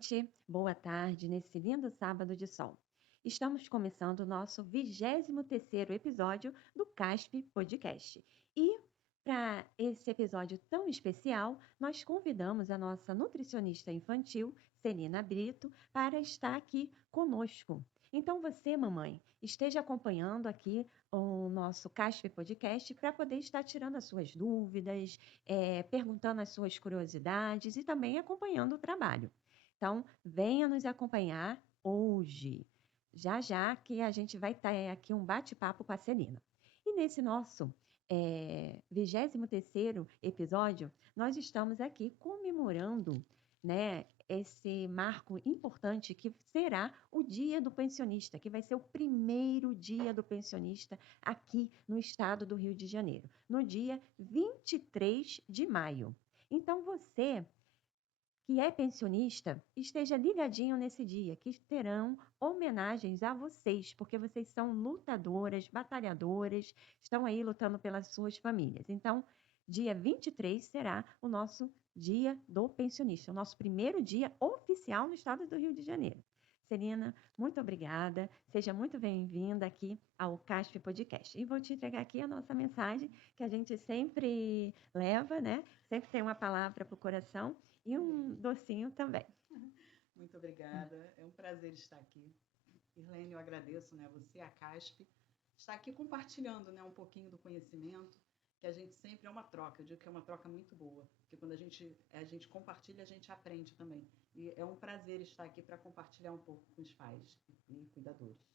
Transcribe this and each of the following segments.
noite, boa tarde, nesse lindo sábado de sol. Estamos começando o nosso 23º episódio do CASP Podcast. E para esse episódio tão especial, nós convidamos a nossa nutricionista infantil, Celina Brito, para estar aqui conosco. Então você, mamãe, esteja acompanhando aqui o nosso CASP Podcast para poder estar tirando as suas dúvidas, perguntando as suas curiosidades e também acompanhando o trabalho. Então, venha nos acompanhar hoje, já que a gente vai ter aqui um bate-papo com a Celina. E nesse nosso 23º episódio, nós estamos aqui comemorando, né, esse marco importante que será o Dia do Pensionista, que vai ser o primeiro Dia do Pensionista aqui no estado do Rio de Janeiro, no dia 23 de maio. Então, você que é pensionista, esteja ligadinho nesse dia, que terão homenagens a vocês, porque vocês são lutadoras, batalhadoras, estão aí lutando pelas suas famílias. Então, dia 23 será o nosso Dia do Pensionista, o nosso primeiro dia oficial no estado do Rio de Janeiro. Celina, muito obrigada. Seja muito bem-vinda aqui ao CASP Podcast. E vou te entregar aqui a nossa mensagem, que a gente sempre leva, né? Sempre tem uma palavra para o coração e um docinho também. Muito obrigada. É um prazer estar aqui. Irlene, eu agradeço, né, você, a CASP, estar aqui compartilhando, né, um pouquinho do conhecimento, que a gente sempre é uma troca. Eu digo que é uma troca muito boa, porque quando a gente compartilha, a gente aprende também. E é um prazer estar aqui para compartilhar um pouco com os pais e cuidadores.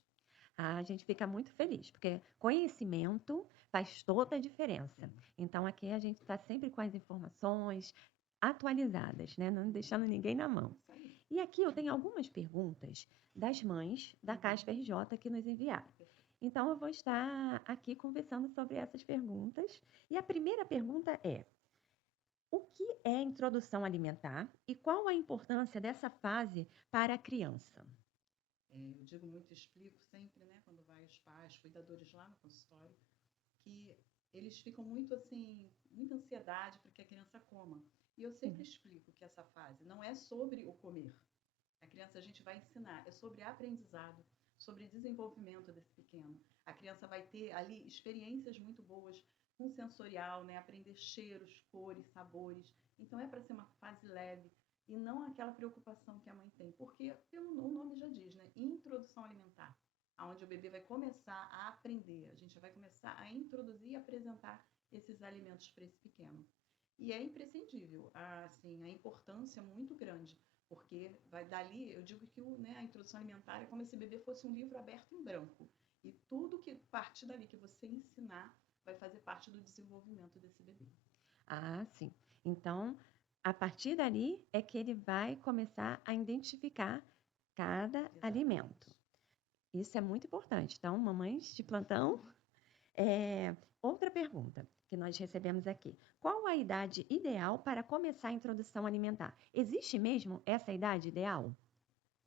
A gente fica muito feliz, porque conhecimento faz toda a diferença. Então, aqui a gente está sempre com as informações atualizadas, né? Não deixando ninguém na mão. E aqui eu tenho algumas perguntas das mães da CASP RJ que nos enviaram. Então, eu vou estar aqui conversando sobre essas perguntas. E a primeira pergunta é: o que é introdução alimentar e qual a importância dessa fase para a criança? Eu digo muito, explico sempre, né, quando vai os pais, cuidadores lá no consultório, que eles ficam muito assim, muita ansiedade para que a criança coma. E eu sempre explico que essa fase não é sobre o comer. A criança a gente vai ensinar, é sobre aprendizado, sobre desenvolvimento desse pequeno. A criança vai ter ali experiências muito boas com sensorial, né? Aprender cheiros, cores, sabores. Então é para ser uma fase leve e não aquela preocupação que a mãe tem, porque o nome já diz, né? Introdução alimentar, onde o bebê vai começar a aprender, a gente vai começar a introduzir e apresentar esses alimentos para esse pequeno. E é imprescindível, assim, a importância muito grande, porque vai dali, eu digo que a introdução alimentar é como se esse bebê fosse um livro aberto em branco. E tudo que partir dali que você ensinar vai fazer parte do desenvolvimento desse bebê. Ah, sim. Então, a partir dali é que ele vai começar a identificar cada Exatamente. alimento. Isso é muito importante. Então, mamães de plantão, outra pergunta que nós recebemos aqui. Qual a idade ideal para começar a introdução alimentar? Existe mesmo essa idade ideal?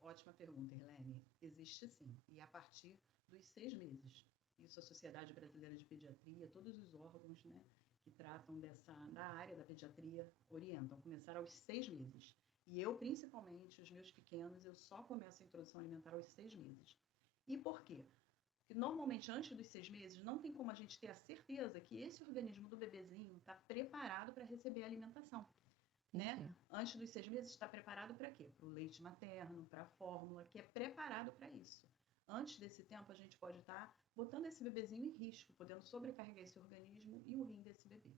Ótima pergunta, Helene. Existe sim. E a partir dos 6 meses. Isso a Sociedade Brasileira de Pediatria, todos os órgãos, né, que tratam da área da pediatria orientam. Começar aos 6 meses. E eu, principalmente, os meus pequenos, eu só começo a introdução alimentar aos 6 meses. E por quê? Porque normalmente antes dos 6 meses não tem como a gente ter a certeza que esse organismo do bebezinho está preparado para receber a alimentação. Né? Antes dos 6 meses está preparado para quê? Para o leite materno, para a fórmula, que é preparado para isso. Antes desse tempo a gente pode estar botando esse bebezinho em risco, podendo sobrecarregar esse organismo e o rim desse bebê.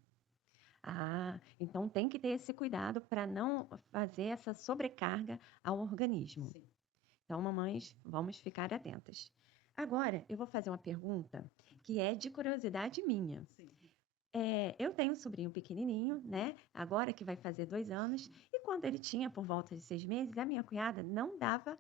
Ah, então tem que ter esse cuidado para não fazer essa sobrecarga ao organismo. Sim. Então, mamães, vamos ficar atentas. Agora, eu vou fazer uma pergunta que é de curiosidade minha. Sim. Eu tenho um sobrinho pequenininho, né? Agora que vai fazer 2 anos. E quando ele tinha por volta de 6 meses, a minha cunhada não dava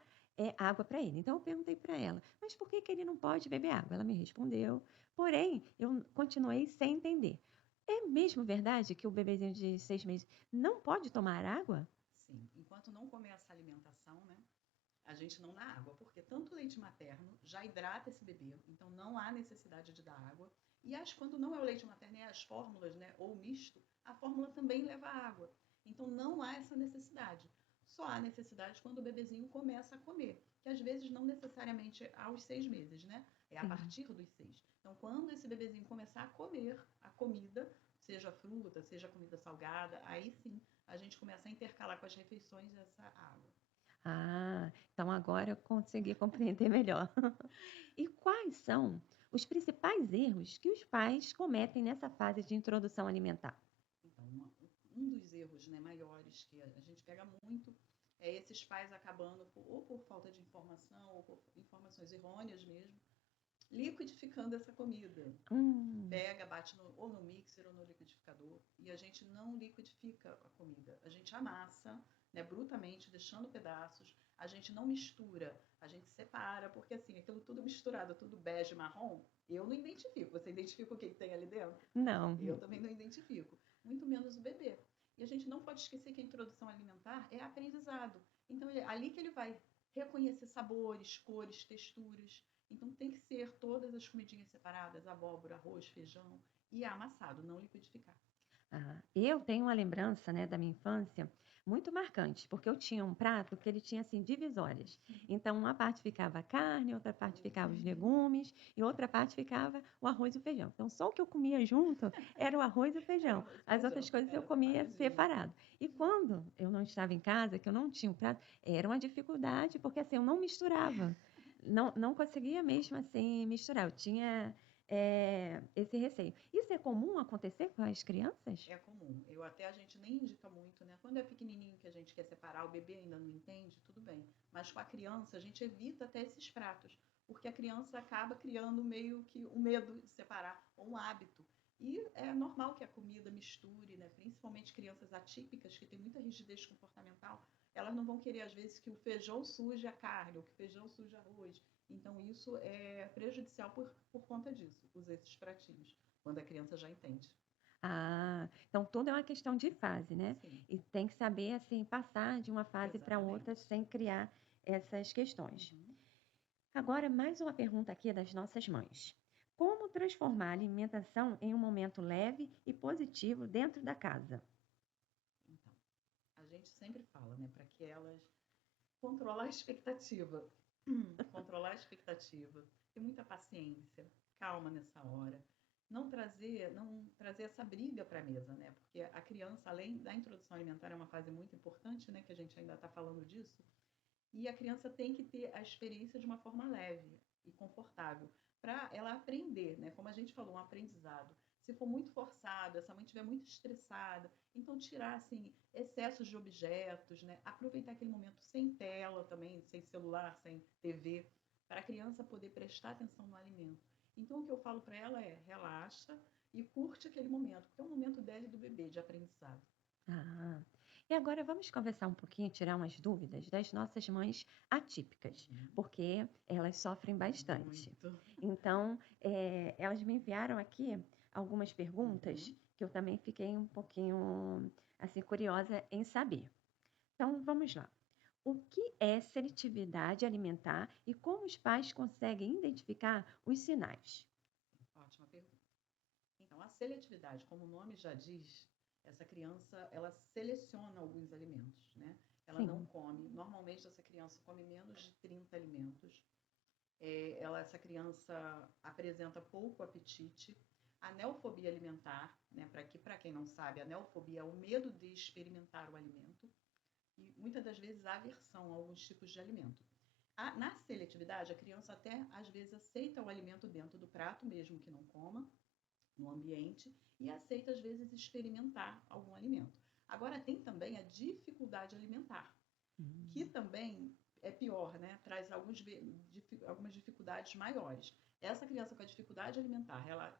água para ele. Então, eu perguntei para ela, mas por que ele não pode beber água? Ela me respondeu, porém, eu continuei sem entender. É mesmo verdade que o bebezinho de 6 meses não pode tomar água? Sim. Enquanto não começa a alimentação, né? A gente não dá água, porque tanto o leite materno já hidrata esse bebê, então não há necessidade de dar água. E quando não é o leite materno, é as fórmulas, né, ou misto, a fórmula também leva água. Então não há essa necessidade. Só há necessidade quando o bebezinho começa a comer, que às vezes não necessariamente aos 6 meses, né? É a Sim. partir dos 6. Então, quando esse bebezinho começar a comer a comida, seja fruta, seja comida salgada, aí sim a gente começa a intercalar com as refeições essa água. Ah, então agora eu consegui compreender melhor. E quais são os principais erros que os pais cometem nessa fase de introdução alimentar? Então, um dos erros, né, maiores que a gente pega muito é esses pais acabando, ou por falta de informação, ou por informações errôneas mesmo, liquidificando essa comida. Hum, Pega, bate ou no mixer ou no liquidificador, e a gente não liquidifica a comida. A gente amassa, né, brutamente, deixando pedaços. A gente não mistura, a gente separa, porque assim, aquilo tudo misturado, tudo bege, marrom, eu não identifico. Você identifica o que tem ali dentro? não. Eu também não identifico, muito menos o bebê. E a gente não pode esquecer que a introdução alimentar é aprendizado. Então, é ali que ele vai reconhecer sabores, cores, texturas. Então, tem que ser todas as comidinhas separadas, abóbora, arroz, feijão, e amassado, não liquidificar. Ah, eu tenho uma lembrança, né, da minha infância muito marcante, porque eu tinha um prato que ele tinha assim divisórias. Então, uma parte ficava a carne, outra parte ficava os legumes e outra parte ficava o arroz e o feijão. Então, só o que eu comia junto era o arroz e o Era feijão. arroz e As outras feijão, coisas eu era comia separadinho. separado. E quando eu não estava em casa, que eu não tinha o prato, era uma dificuldade, porque assim, eu não misturava. Não conseguia mesmo assim misturar. Eu tinha esse receio. Isso é comum acontecer com as crianças? É comum. Eu até a gente nem indica muito, né? Quando é pequenininho que a gente quer separar, o bebê ainda não entende, tudo bem. Mas com a criança a gente evita até esses pratos, porque a criança acaba criando meio que um medo de separar, ou um hábito. E é normal que a comida misture, né? Principalmente crianças atípicas que têm muita rigidez comportamental, elas não vão querer às vezes que o feijão suje a carne, ou que o feijão suje arroz. Então isso é prejudicial por conta disso, usar esses pratinhos, quando a criança já entende. Ah, então tudo é uma questão de fase, né? Sim. E tem que saber assim passar de uma fase para outra Exatamente. sem criar essas questões. Uhum. Agora, mais uma pergunta aqui das nossas mães. Como transformar a alimentação em um momento leve e positivo dentro da casa? Então, a gente sempre fala, né, para que elas controlar a expectativa, controlar a expectativa, ter muita paciência, calma nessa hora, não trazer essa briga para a mesa, né? Porque a criança, além da introdução alimentar, é uma fase muito importante, né? Que a gente ainda está falando disso. E a criança tem que ter a experiência de uma forma leve e confortável, para ela aprender, né? Como a gente falou, um aprendizado. Se for muito forçado, essa mãe estiver muito estressada, então tirar assim excessos de objetos, né? Aproveitar aquele momento sem tela também, sem celular, sem TV, para a criança poder prestar atenção no alimento. Então o que eu falo para ela é relaxa e curte aquele momento, porque é um momento dela e do bebê de aprendizado. Ah, e agora vamos conversar um pouquinho, tirar umas dúvidas das nossas mães atípicas, Uhum. porque elas sofrem bastante. Muito. Então, elas me enviaram aqui algumas perguntas Uhum. que eu também fiquei um pouquinho assim curiosa em saber. Então, vamos lá. O que é seletividade alimentar e como os pais conseguem identificar os sinais? Ótima pergunta. Então, a seletividade, como o nome já diz, essa criança, ela seleciona alguns alimentos, né? Ela não Sim. come. Normalmente, essa criança come menos de 30 alimentos. Essa criança apresenta pouco apetite. A neofobia alimentar, né? Para quem não sabe, a neofobia é o medo de experimentar o alimento e muitas das vezes a aversão a alguns tipos de alimento. Na seletividade, a criança até às vezes aceita o alimento dentro do prato, mesmo que não coma, no ambiente, e aceita às vezes experimentar algum alimento. Agora tem também a dificuldade alimentar, que Hum. também é pior, né? Traz algumas dificuldades maiores. Essa criança com a dificuldade alimentar, ela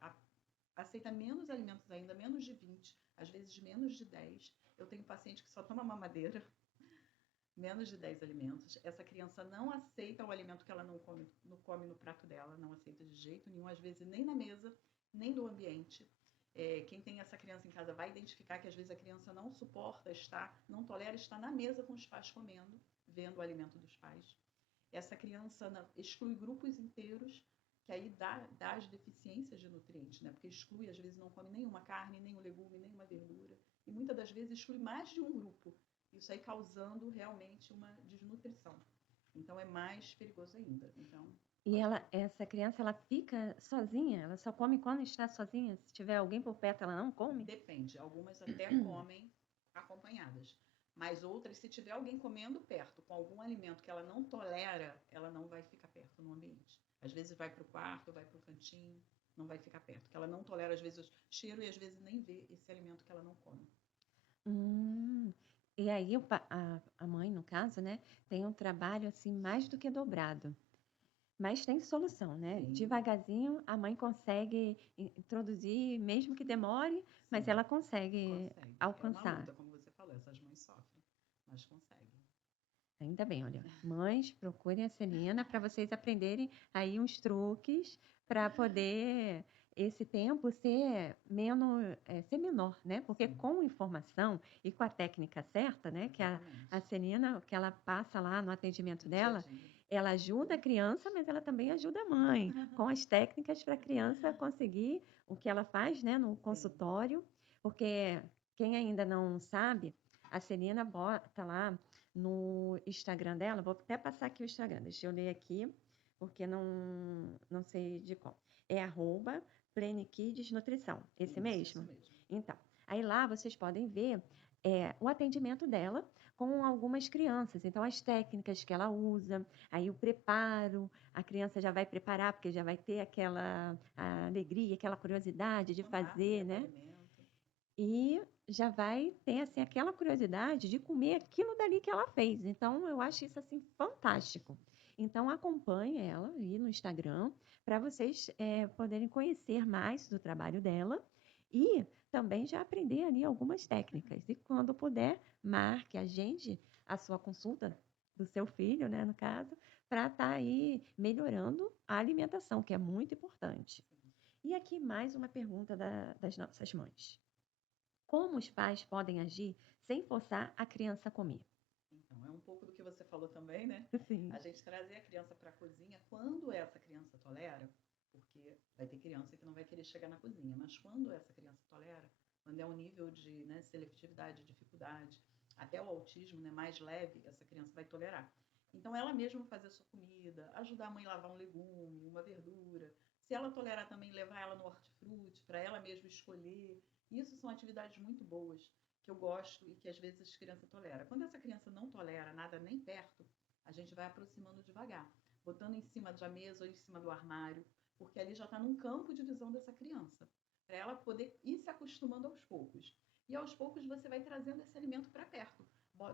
aceita menos alimentos ainda, menos de 20, às vezes menos de 10. Eu tenho paciente que só toma mamadeira, menos de 10 alimentos. Essa criança não aceita o alimento que ela não come no prato dela, não aceita de jeito nenhum, às vezes nem na mesa, nem do ambiente. Quem tem essa criança em casa vai identificar que às vezes a criança não suporta estar, não tolera estar na mesa com os pais comendo, vendo o alimento dos pais. Essa criança exclui grupos inteiros, que aí dá as deficiências de nutrientes, né? Porque exclui, às vezes não come nenhuma carne, nenhum legume, nenhuma verdura. E muitas das vezes exclui mais de um grupo. isso aí causando realmente uma desnutrição. Então é mais perigoso ainda. Então, E essa criança, ela fica sozinha? Ela só come quando está sozinha? Se tiver alguém por perto, ela não come? depende. Algumas até comem acompanhadas. Mas outras, se tiver alguém comendo perto com algum alimento que ela não tolera, ela não vai ficar perto no ambiente. Às vezes vai para o quarto, vai para o cantinho, não vai ficar perto. Porque ela não tolera, às vezes, o cheiro e às vezes nem vê esse alimento que ela não come. Hum. E aí a mãe, no caso, né, tem um trabalho assim mais do que dobrado. Mas tem solução, né? Sim, Devagarzinho a mãe consegue introduzir, mesmo que demore, mas sim, ela consegue consegue. É uma alcançar. luta, como você falou, essas mães sofrem, mas conseguem. Ainda bem, olha, mães, procurem a Celina para vocês aprenderem aí uns truques para poder esse tempo ser menos, ser menor, né? Porque Sim, com informação e com a técnica certa, né? Que a exatamente. Celina, que ela passa lá no atendimento No dia a dela, dia. ela ajuda a criança, mas ela também ajuda a mãe com as técnicas para a criança conseguir o que ela faz, né? No Sim, consultório, porque quem ainda não sabe, a Celina bota lá no Instagram dela. Vou até passar aqui o Instagram, deixa eu ler aqui, porque não sei de qual. É @Plenikids Nutrição, esse isso mesmo? mesmo. Então, aí lá vocês podem ver o atendimento dela com algumas crianças. Então, as técnicas que ela usa, aí o preparo, a criança já vai preparar, porque já vai ter aquela alegria, aquela curiosidade de Contato, fazer, né, com o né? alimento. E já vai ter assim aquela curiosidade de comer aquilo dali que ela fez. Então eu acho isso assim fantástico. Então acompanhe ela aí no Instagram para vocês poderem conhecer mais do trabalho dela e também já aprender ali algumas técnicas. E quando puder, marque, agende a sua consulta do seu filho, né, no caso, para estar aí melhorando a alimentação, que é muito importante. E aqui mais uma pergunta das nossas mães. Como os pais podem agir sem forçar a criança a comer? Então, é um pouco do que você falou também, né? Sim. A gente trazer a criança para a cozinha quando essa criança tolera, porque vai ter criança que não vai querer chegar na cozinha, mas quando essa criança tolera, quando é um nível de, né, seletividade, dificuldade, até o autismo, né, mais leve, essa criança vai tolerar. Então, ela mesma fazer a sua comida, ajudar a mãe a lavar um legume, uma verdura. Se ela tolerar também, levar ela no hortifruti, para ela mesma escolher. Isso são atividades muito boas que eu gosto e que às vezes as crianças toleram. Quando essa criança não tolera nada nem perto, a gente vai aproximando devagar, botando em cima da mesa ou em cima do armário, porque ali já está num campo de visão dessa criança, para ela poder ir se acostumando aos poucos. E aos poucos você vai trazendo esse alimento para perto.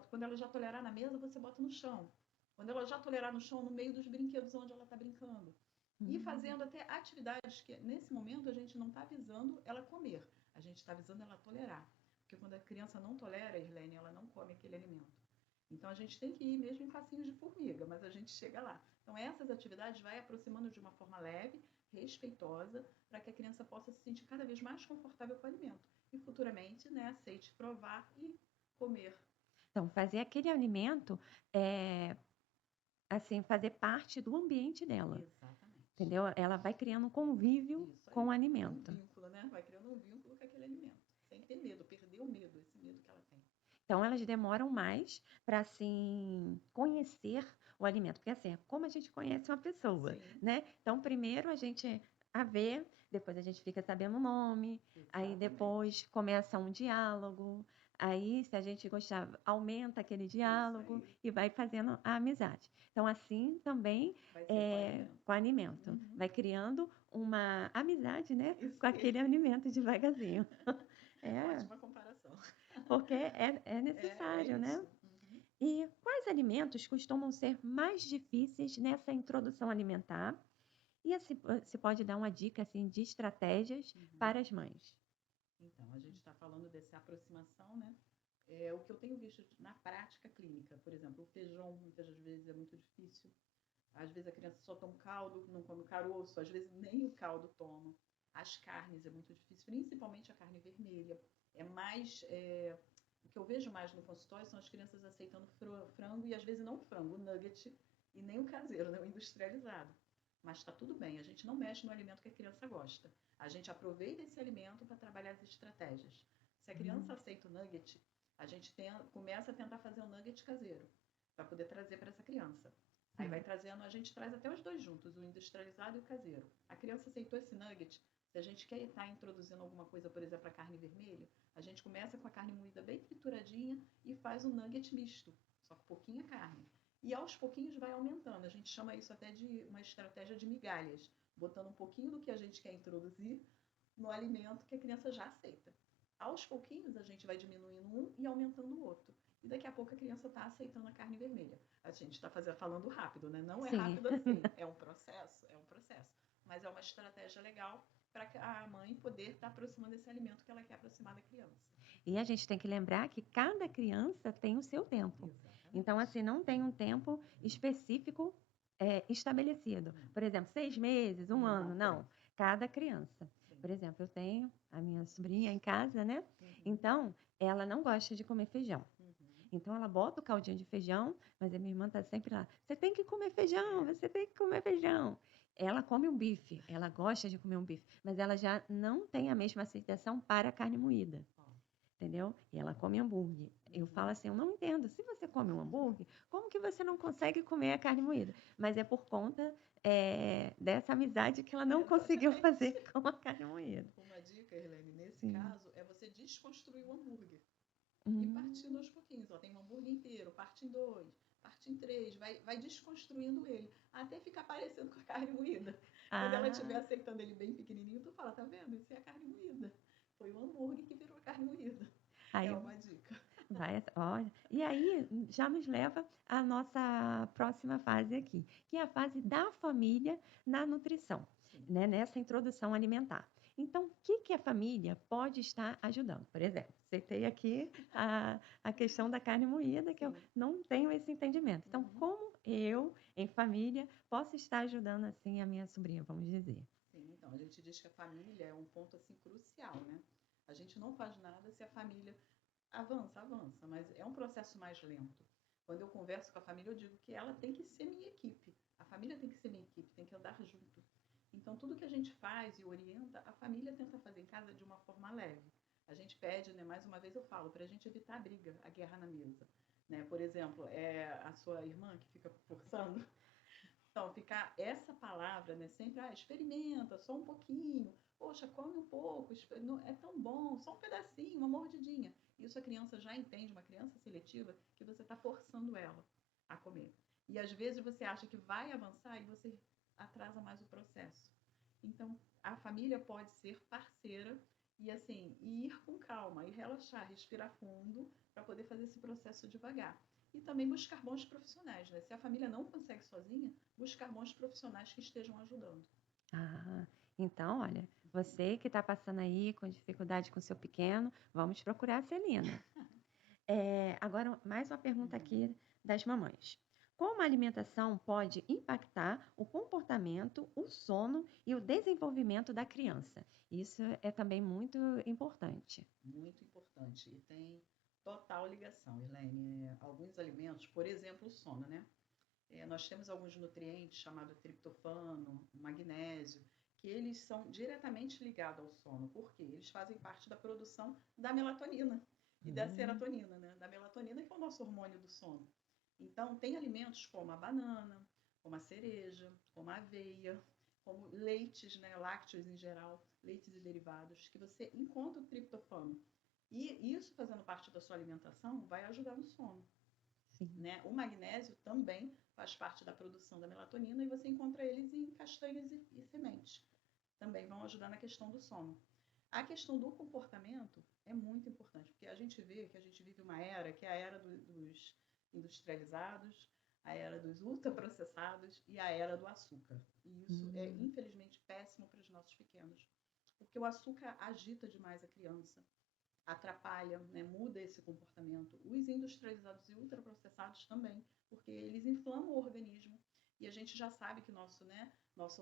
Quando ela já tolerar na mesa, você bota no chão. Quando ela já tolerar no chão, no meio dos brinquedos onde ela está brincando. E fazendo até atividades que, nesse momento, a gente não está visando ela comer, a gente está visando ela tolerar. Porque quando a criança não tolera, Irlene, ela não come aquele alimento. Então a gente tem que ir mesmo em passinhos de formiga, mas a gente chega lá. Então essas atividades vai aproximando de uma forma leve, respeitosa, para que a criança possa se sentir cada vez mais confortável com o alimento. E futuramente, né, aceite provar e comer. Então, fazer aquele alimento, assim, fazer parte do ambiente dela, Exatamente. entendeu? Ela vai criando um convívio Isso com o aí. Um alimento. vínculo, né? Vai criando um vínculo com aquele alimento. Sem ter medo, perder o medo, esse medo que ela tem. Então, elas demoram mais para, assim, conhecer o alimento. Porque, assim, é como a gente conhece uma pessoa, Sim, né? Então, primeiro a gente a vê, depois a gente fica sabendo o nome, aí exatamente. depois começa um diálogo, aí, se a gente gostar, aumenta aquele Isso diálogo aí. e vai fazendo a amizade. Então, assim também Vai ser com o com o alimento. alimento. Uhum. Vai criando uma amizade, né? Isso Com aí. aquele alimento devagarzinho. É, Ótima comparação. porque é É necessário, né? isso. Uhum. E quais alimentos costumam ser mais difíceis nessa introdução alimentar? E assim, você pode dar uma dica assim de estratégias Uhum. para as mães? Então, a gente está falando dessa aproximação, né? É, o que eu tenho visto na prática clínica, por exemplo, o feijão muitas vezes é muito difícil. Às vezes a criança só toma caldo, não come o caroço, às vezes nem o caldo toma. As carnes é muito difícil, principalmente a carne vermelha. É mais. O que eu vejo mais no consultório são as crianças aceitando frango e às vezes não frango, o nugget e nem o caseiro, né, o industrializado. Mas está tudo bem, a gente não mexe no alimento que a criança gosta. A gente aproveita esse alimento para trabalhar as estratégias. Se a criança aceita o nugget, a gente começa a tentar fazer um nugget caseiro, para poder trazer para essa criança. Aí vai Sim. trazendo, a gente traz até os dois juntos, o industrializado e o caseiro. A criança aceitou esse nugget. Se a gente quer estar introduzindo alguma coisa, por exemplo, a carne vermelha, a gente começa com a carne moída bem trituradinha e faz um nugget misto, só com pouquinha carne. E aos pouquinhos vai aumentando. A gente chama isso até de uma estratégia de migalhas, botando um pouquinho do que a gente quer introduzir no alimento que a criança já aceita. Aos pouquinhos a gente vai diminuindo um e aumentando o outro. E daqui a pouco a criança está aceitando a carne vermelha. A gente está falando rápido, né? Não é Sim. rápido assim, é um processo, é um processo. Mas é uma estratégia legal para a mãe poder estar aproximando esse alimento que ela quer aproximar da criança. E a gente tem que lembrar que cada criança tem o seu tempo. Então, Exatamente. assim, não tem um tempo específico estabelecido. Por exemplo, 6 meses, um ano, não. tem. Cada criança. Sim. Por exemplo, eu tenho a minha sobrinha em casa, né? Uhum. Então, ela não gosta de comer feijão. Uhum. Então, ela bota o caldinho de feijão, mas a minha irmã está sempre lá. Você tem que comer feijão, você tem que comer feijão. Ela come um bife, ela gosta de comer um bife, mas ela já não tem a mesma aceitação para a carne moída. Entendeu? E ela come hambúrguer. Eu falo assim, eu não entendo. Se você come um hambúrguer, como que você não consegue comer a carne moída? Mas é por conta dessa amizade que ela não conseguiu fazer com a carne moída. Uma dica, Irlene, nesse Sim. caso, é você desconstruir o hambúrguer. E partindo aos pouquinhos. Ó, tem um hambúrguer inteiro, parte em 2, parte em 3, vai desconstruindo ele, até ficar parecendo com a carne moída. Quando ela estiver aceitando ele bem pequenininho, tu fala, tá vendo? Isso é a carne moída. Foi o hambúrguer que virou a carne moída. Aí, É uma dica. olha, e aí já nos leva à nossa próxima fase aqui, que é a fase da família na nutrição, né, nessa introdução alimentar. Então, o que a família pode estar ajudando? Por exemplo, citei aqui a questão da carne moída, que eu não tenho esse entendimento. Então, como eu, em família, posso estar ajudando assim a minha sobrinha, vamos dizer? Sim, então, a gente diz que a família é um ponto assim crucial, né? A gente não faz nada se a família avança, mas é um processo mais lento. Quando eu converso com a família, eu digo que ela tem que ser minha equipe. A família tem que ser minha equipe, tem que andar junto. Então, tudo que a gente faz e orienta, a família tenta fazer em casa de uma forma leve. A gente pede, né, mais uma vez eu falo, para a gente evitar a briga, a guerra na mesa. Né? Por exemplo, é a sua irmã que fica forçando. Então, ficar essa palavra, né, sempre, experimenta, só um pouquinho, poxa, come um pouco, é tão bom, só um pedacinho, uma mordidinha. Isso a criança já entende, uma criança seletiva, que você está forçando ela a comer. E às vezes você acha que vai avançar e você atrasa mais o processo. Então, a família pode ser parceira e assim, ir com calma, e relaxar, respirar fundo para poder fazer esse processo devagar. E também buscar bons profissionais, né? Se a família não consegue sozinha, buscar bons profissionais que estejam ajudando. Então, olha, você que está passando aí com dificuldade com seu pequeno, vamos procurar a Celina. Agora, mais uma pergunta aqui das mamães. Como a alimentação pode impactar o comportamento, o sono e o desenvolvimento da criança? Isso é também muito importante. Muito importante. E tem total ligação, Irlene. Alguns alimentos, por exemplo, o sono, né? Nós temos alguns nutrientes chamados triptofano, magnésio, que eles são diretamente ligados ao sono. Por quê? Eles fazem parte da produção da melatonina e da serotonina, né? Da melatonina, que é o nosso hormônio do sono. Então, tem alimentos como a banana, como a cereja, como a aveia, como leites, né? Lácteos em geral, leites e derivados, que você encontra o triptofano. E isso, fazendo parte da sua alimentação, vai ajudar no sono. Né? O magnésio também faz parte da produção da melatonina e você encontra eles em castanhas e sementes. Também vão ajudar na questão do sono. A questão do comportamento é muito importante, porque a gente vê que a gente vive uma era que é a era dos industrializados, a era dos ultraprocessados e a era do açúcar. E isso é, infelizmente, péssimo para os nossos pequenos, porque o açúcar agita demais a criança, atrapalha, né, muda esse comportamento. Os industrializados e ultraprocessados também, porque eles inflamam o organismo. E a gente já sabe que nosso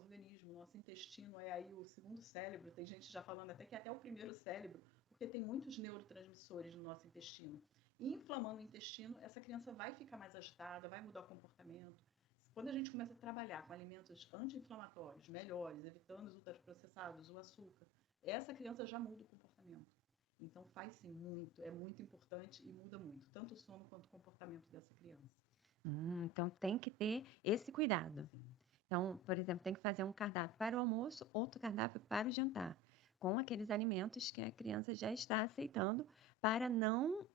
organismo, nosso intestino é aí o segundo cérebro. Tem gente já falando até que é até o primeiro cérebro, porque tem muitos neurotransmissores no nosso intestino. E inflamando o intestino, essa criança vai ficar mais agitada, vai mudar o comportamento. Quando a gente começa a trabalhar com alimentos anti-inflamatórios, melhores, evitando os ultraprocessados, o açúcar, essa criança já muda o comportamento. Então faz sim muito, é muito importante e muda muito, tanto o sono quanto o comportamento dessa criança. Então tem que ter esse cuidado. Sim. Então, por exemplo, tem que fazer um cardápio para o almoço, outro cardápio para o jantar, com aqueles alimentos que a criança já está aceitando, para não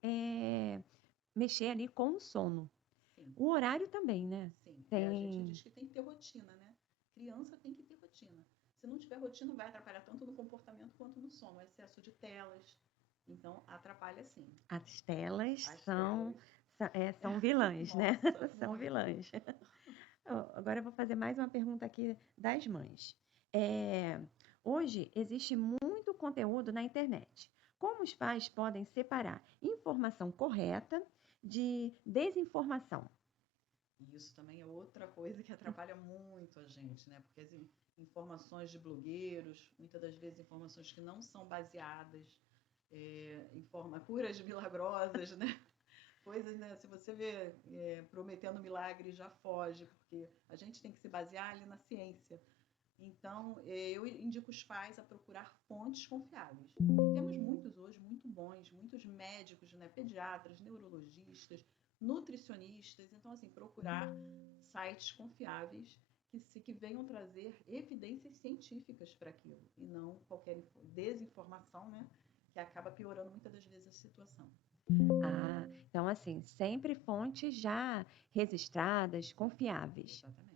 mexer ali com o sono. Sim. O horário também, né? Sim, a gente Tem. diz que tem que ter rotina, né? Criança tem que ter rotina. Se não tiver rotina, vai atrapalhar tanto no comportamento quanto no sono. O excesso de telas. Então, atrapalha sim. As telas As são, telas. são vilãs, né? Nossa, São muito. vilãs. Agora eu vou fazer mais uma pergunta aqui das mães. É, hoje existe muito conteúdo na internet. Como os pais podem separar informação correta de desinformação? E isso também é outra coisa que atrapalha muito a gente, né? Porque as informações de blogueiros, muitas das vezes informações que não são baseadas em curas milagrosas, né? Coisas, né? Se você vê prometendo milagre, já foge, porque a gente tem que se basear ali na ciência. Então, eu indico os pais a procurar fontes confiáveis. E temos muitos hoje, muito bons, muitos médicos, né? Pediatras, neurologistas, nutricionistas. Então, assim, procurar sites confiáveis que venham trazer evidências científicas para aquilo e não qualquer desinformação, né? Que acaba piorando muitas das vezes a situação. Então assim, sempre fontes já registradas, confiáveis. Exatamente.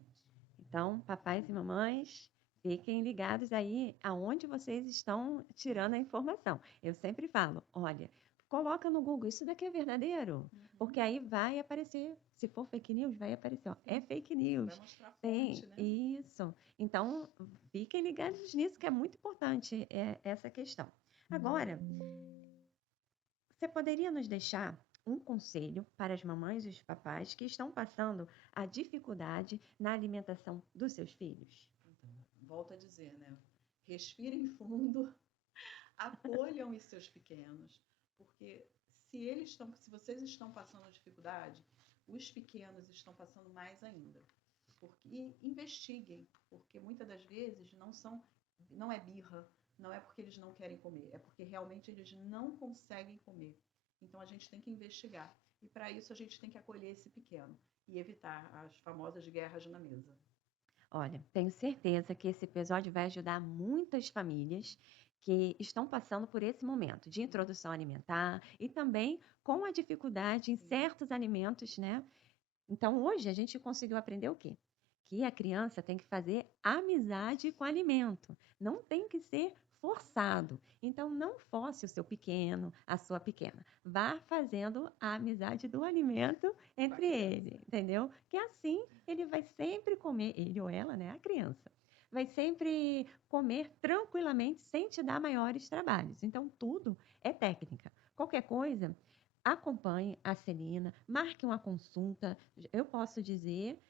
Então, papais e mamães, fiquem ligados aí aonde vocês estão tirando a informação. Eu sempre falo, olha, coloca no Google, isso daqui é verdadeiro? Porque aí vai aparecer, se for fake news, vai aparecer, ó, é fake Vai news. mostrar a Tem fonte, né? isso. Então, fiquem ligados nisso, que é muito importante essa questão. Agora, você poderia nos deixar um conselho para as mamães e os papais que estão passando a dificuldade na alimentação dos seus filhos? Então, volto a dizer, né? Respirem fundo, acolham os seus pequenos, porque se vocês estão passando dificuldade, os pequenos estão passando mais ainda. Porque investiguem, porque muitas das vezes não é birra, não é porque eles não querem comer, é porque realmente eles não conseguem comer. Então a gente tem que investigar. E para isso a gente tem que acolher esse pequeno e evitar as famosas guerras na mesa. Olha, tenho certeza que esse episódio vai ajudar muitas famílias que estão passando por esse momento de Sim, introdução alimentar e também com a dificuldade em sim. certos alimentos, né? Então, hoje a gente conseguiu aprender o quê? Que a criança tem que fazer amizade com o alimento, não tem que ser forçado. Então, não force o seu pequeno, a sua pequena. Vá fazendo a amizade do alimento Com a entre criança. ele, entendeu? Que assim ele vai sempre comer, ele ou ela, né? A criança. Vai sempre comer tranquilamente, sem te dar maiores trabalhos. Então, tudo é técnica. Qualquer coisa, acompanhe a Celina, marque uma consulta. Eu posso dizer,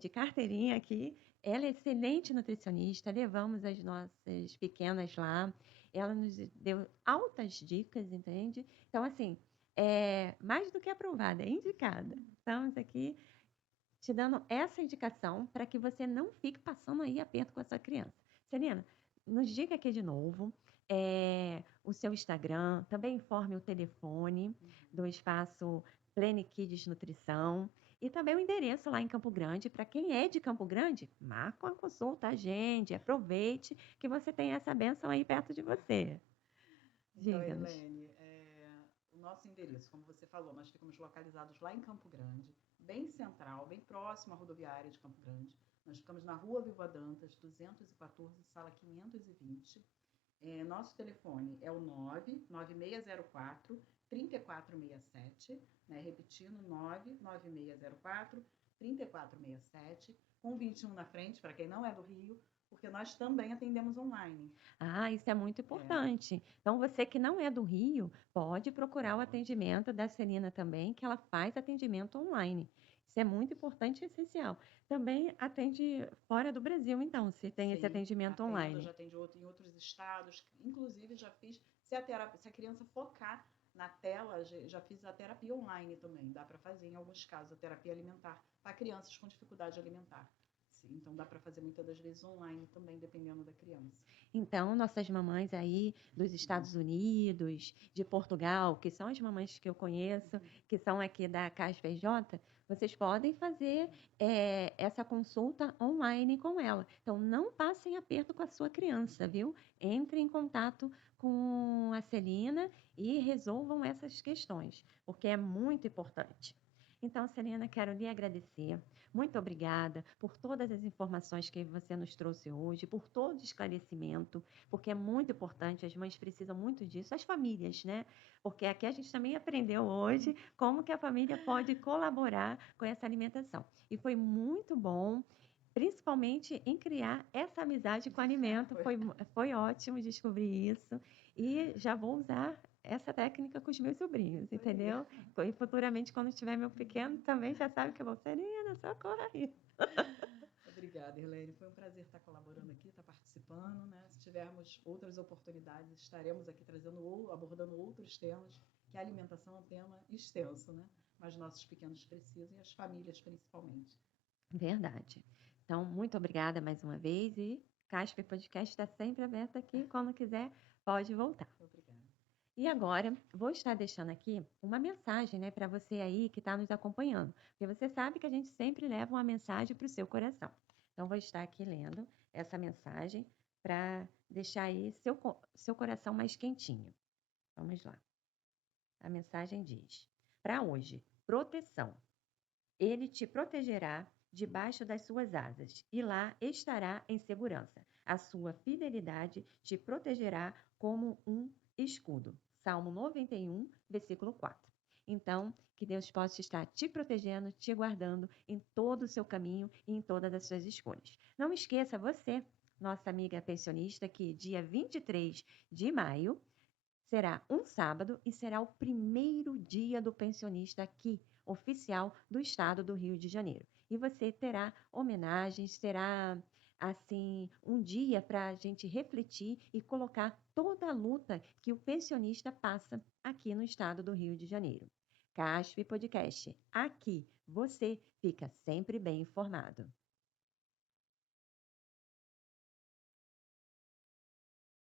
de carteirinha aqui, ela é excelente nutricionista, levamos as nossas pequenas lá, ela nos deu altas dicas, entende? Então, assim, é mais do que aprovada, é indicada. Estamos aqui te dando essa indicação para que você não fique passando aí aperto com a sua criança. Celina, nos diga aqui de novo o seu Instagram, também informe o telefone do espaço Plene Kids Nutrição e também o endereço lá em Campo Grande. Para quem é de Campo Grande, marca uma consulta, agende, aproveite que você tem essa bênção aí perto de você. Então, Diga-nos. Erilene, o nosso endereço, como você falou, nós ficamos localizados lá em Campo Grande, bem central, bem próximo à rodoviária de Campo Grande. Nós ficamos na Rua Viva Dantas, 214, sala 520. Nosso telefone é o 99604 3467, né? Repetindo, 99604 3467, com 21 na frente, para quem não é do Rio, porque nós também atendemos online. Isso é muito É, importante. Então, você que não é do Rio, pode procurar o pode. atendimento da Celina também, que ela faz atendimento online. Isso é muito importante e essencial. Também atende fora do Brasil, então, se tem esse Sim, atendimento atendo, online. já atendi em outros estados, inclusive já fiz, se a criança focar na tela, já fiz a terapia online também, dá para fazer em alguns casos, a terapia alimentar para crianças com dificuldade alimentar. Então dá para fazer muitas das vezes online também, dependendo da criança. Então, nossas mamães aí dos Estados Unidos, de Portugal, que são as mamães que eu conheço, que são aqui da CASPJ, vocês podem fazer essa consulta online com ela. Então, não passem aperto com a sua criança, viu? Entrem em contato com a Celina e resolvam essas questões, porque é muito importante. Então, Celina, quero lhe agradecer. Muito obrigada por todas as informações que você nos trouxe hoje, por todo o esclarecimento, porque é muito importante, as mães precisam muito disso, as famílias, né? Porque aqui a gente também aprendeu hoje como que a família pode colaborar com essa alimentação. E foi muito bom, principalmente em criar essa amizade com o alimento. Foi ótimo descobrir isso e já vou usar essa técnica com os meus sobrinhos, entendeu? E futuramente, quando tiver meu pequeno, também já sabe que eu vou ser Serena, socorro aí. Obrigada, Irlene. Foi um prazer estar colaborando aqui, estar participando, né? Se tivermos outras oportunidades, estaremos aqui abordando outros temas, que a alimentação é um tema extenso, né? Mas nossos pequenos precisam e as famílias principalmente. Verdade. Então, muito obrigada mais uma vez e Casper Podcast está sempre aberto aqui. Quando quiser, pode voltar. Obrigada. E agora, vou estar deixando aqui uma mensagem, né, para você aí que está nos acompanhando. Porque você sabe que a gente sempre leva uma mensagem para o seu coração. Então, vou estar aqui lendo essa mensagem para deixar aí seu coração mais quentinho. Vamos lá. A mensagem diz: para hoje, proteção. Ele te protegerá debaixo das suas asas, e lá estará em segurança. A sua fidelidade te protegerá como um escudo. Salmo 91, versículo 4. Então, que Deus possa estar te protegendo, te guardando em todo o seu caminho e em todas as suas escolhas. Não esqueça você, nossa amiga pensionista, que dia 23 de maio será um sábado e será o primeiro dia do pensionista aqui, oficial do estado do Rio de Janeiro. E você terá homenagens, terá assim um dia para a gente refletir e colocar toda a luta que o pensionista passa aqui no estado do Rio de Janeiro. CASP Podcast. Aqui você fica sempre bem informado.